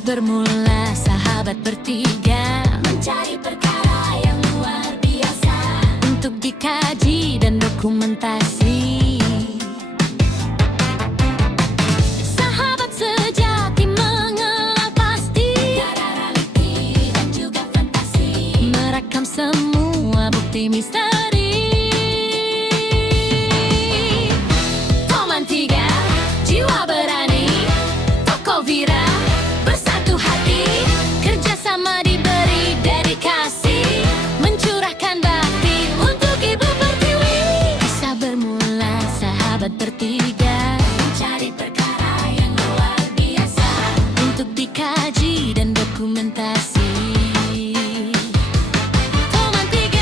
Kisah bermula sahabat bertiga mencari perkara yang luar biasa untuk dikaji dan dokumentasi. Sahabat sejati mengenal pasti cara realiti dan juga fantasi, merekam semua bukti misteri. Toman 3, jiwa berani, toko Vira bersatu hati, kerjasama diberi dedikasi, mencurahkan bakti untuk Ibu Pertiwi. Kisah bermula sahabat bertiga mencari perkara yang luar biasa untuk dikaji dan dokumentasi. Toman 3.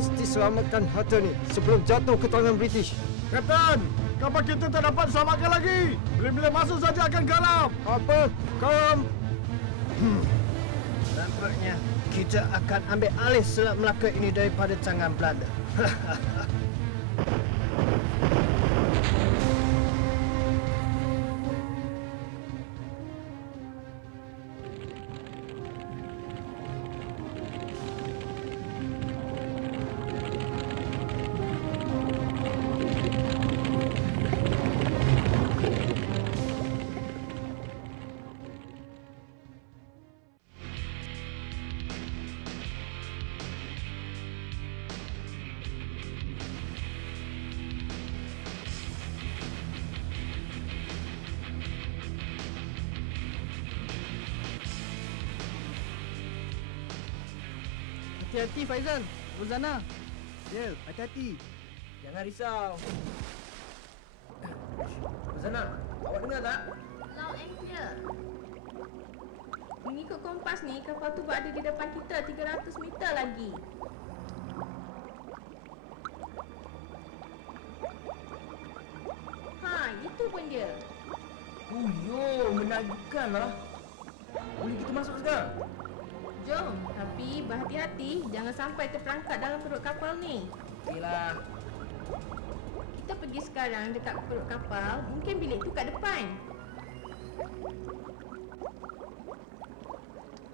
Mesti selamatkan harta ni sebelum jatuh ke tangan British. Kapten, kapal kita tak dapat selamatkan lagi. Bila-bila masuk saja akan karam. Apa? Karam? Nampaknya kita akan ambil alih Selat Melaka ini daripada tangan Belanda. Hati-hati Faizal, Rozana. Ya, hati-hati. Jangan risau. Rozana, awak dengar tak? Loud and clear. Mengikut kompas ni, kapal tu berada di depan kita 300 meter lagi. Ha, itu pun dia. Yo, menagihkan lah. Boleh kita masuk sekarang? Jom, tapi berhati-hati jangan sampai terperangkap dalam perut kapal ni. Okeylah. Kita pergi sekarang dekat perut kapal, mungkin bilik tu kat depan.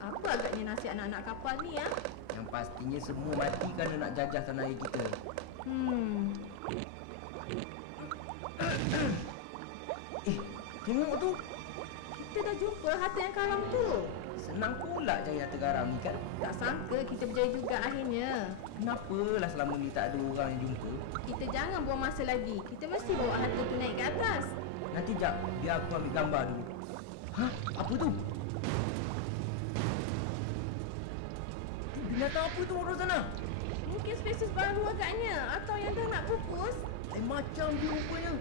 Apa agaknya nasib anak-anak kapal ni ya? Yang pastinya semua mati kerana nak jajah tanah air kita. Tengok tu. Kita dah jumpa harta yang karam tu. Senang pula cari harta garam ni kan? Tak sangka kita berjaya juga akhirnya. Kenapalah selama ni tak ada orang yang jumpa? Kita jangan buang masa lagi. Kita mesti bawa harta tu naik ke atas. Nanti jap, biar aku ambil gambar dulu. Hah? Apa tu? Binatang apa tu, Rozana? Mungkin spesies baru agaknya. Atau yang dah nak pupus. Macam dia rupanya.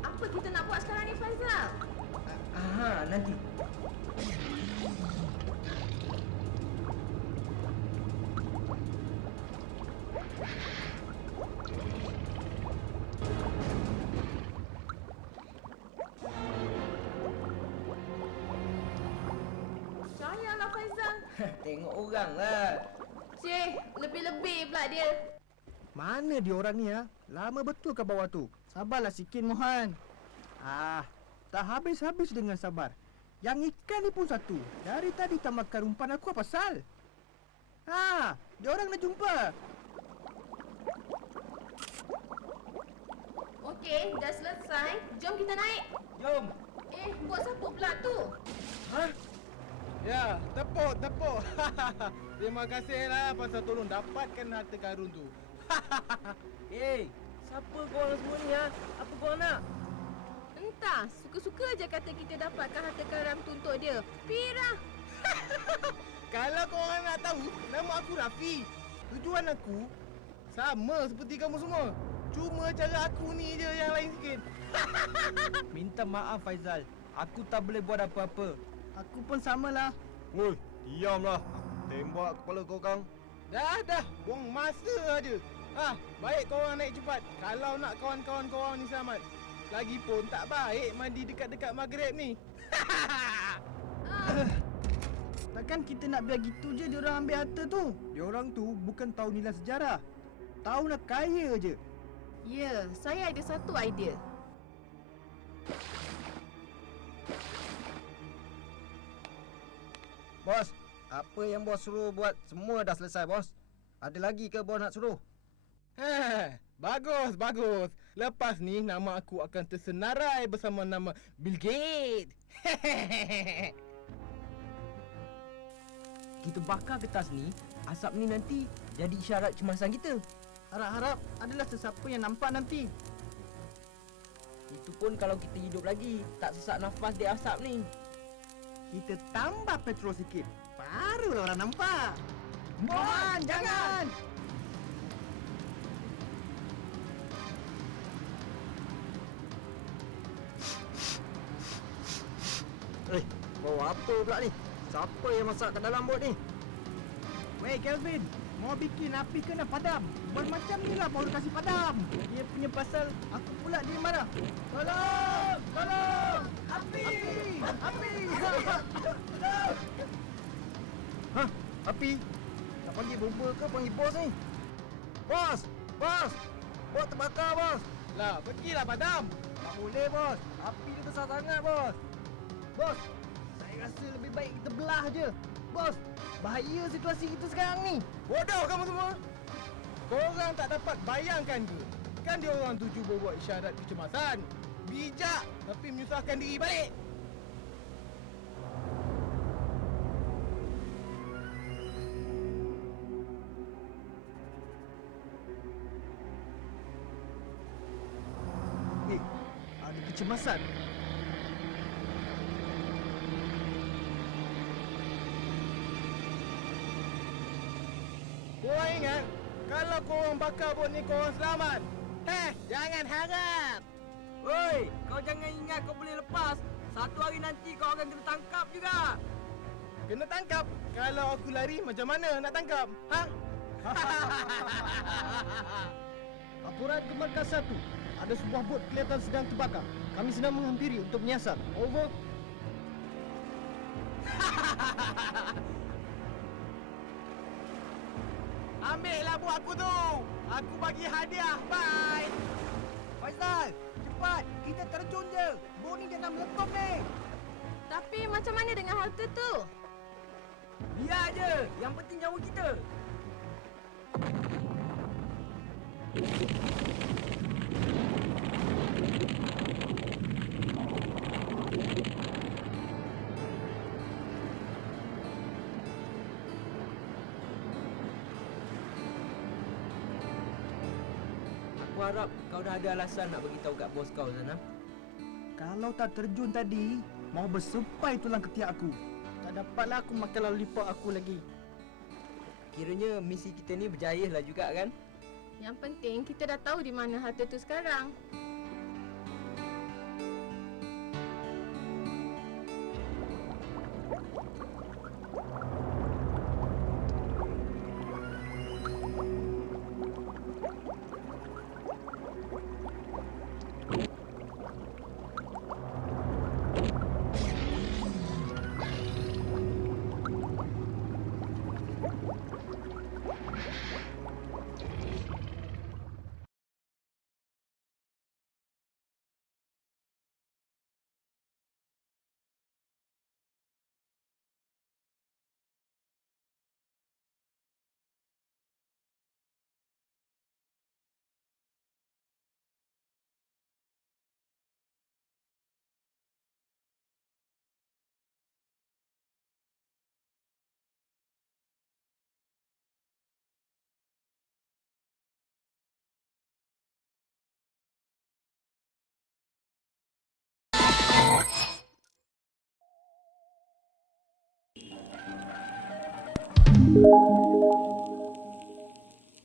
Apa kita nak buat sekarang ni, Faizal? Nanti. Percayalah, Faizal. Tengok orang lah. Cih, lebih-lebih pula dia. Mana dia orang ni ya? Lama betul ke bawah tu? Sabarlah sikit Mohan. Tak habis-habis dengan sabar. Yang ikan ni pun satu. Dari tadi tak makan umpan aku apa pasal? Dia orang dah jumpa. Okey, dah selesai. Jom kita naik. Jom. Buat siapa pula tu? Ya, tepuk. Terima kasihlah pasal tolong dapatkan harta karun tu. Siapa korang semua ni ya? Apa korang nak? Entah, suka-suka je kata kita dapatkan harta karam tu untuk dia. Pirah. Kalau korang nak tahu, nama aku Rafi. Tujuan aku sama seperti kamu semua. Cuma cara aku ni je yang lain sikit. Minta maaf Faizal. Aku tak boleh buat apa-apa. Aku pun samalah. Woi, diamlah. Aku tembak kepala korang. Dah, buang masa aja. Baik korang naik cepat. Kalau nak kawan-kawan korang ni selamat. Lagipun tak baik mandi dekat-dekat maghrib ni. Takkan kita nak biar gitu je diorang ambil harta tu? Diorang tu bukan tahu nilai sejarah. Tahu nak kaya je. Ya, saya ada satu idea. Bos, apa yang bos suruh buat semua dah selesai, bos. Ada lagi ke bos nak suruh? Bagus. Lepas ni nama aku akan tersenarai bersama nama Bill Gates. Kita bakar kertas ni, asap ni nanti jadi isyarat cemasan kita. Harap-harap adalah sesiapa yang nampak nanti. Itu pun kalau kita hidup lagi, tak sesak nafas di asap ni. Kita tambah petrol sikit. Barulah orang nampak. Mohon, jangan! Bau apa pula ni? Siapa yang masak kat dalam bot ni? Weh Kelvin, mau bikin api kena padam. Buat macam ni lah baru kasih padam. Dia punya pasal aku pula dia marah. Tolong! Api! Hah? Api? Nak panggil bomba ke panggil bos ni? Bos! Bot terbakar, bos! Lah, pergilah padam. Tak boleh, bos. Api dia besar sangat, bos. Bos, saya rasa lebih baik kita belah je. Bos, bahaya situasi kita sekarang ni. Bodoh kamu semua. Korang tak dapat bayangkan ke? Kan dia orang tu cuba buat isyarat kecemasan. Bijak tapi menyusahkan diri balik. Ada kecemasan. Korang ingat, kalau korang bakar bot ni korang selamat. Jangan harap. Woi, kau jangan ingat kau boleh lepas. Satu hari nanti kau akan kena tangkap juga. Kena tangkap. Kalau aku lari macam mana nak tangkap? Laporan ke markas 1. Ada sebuah bot kelihatan sedang terbakar. Kami sedang menghampiri untuk menyiasat. Over. Ambillah buat aku tu. Aku bagi hadiah. Bye. Faizal, cepat. Kita terjun je. Bot ni jangan meletup ni. Tapi macam mana dengan harta tu? Biar je, yang penting nyawa kita. Aku harap kau dah ada alasan nak beritahu kat bos kau, Zana. Kalau tak terjun tadi, mau bersepai tulang ketiak aku. Tak dapatlah aku makan lollipop aku lagi. Kiranya misi kita ni berjaya lah juga kan? Yang penting kita dah tahu di mana harta tu sekarang.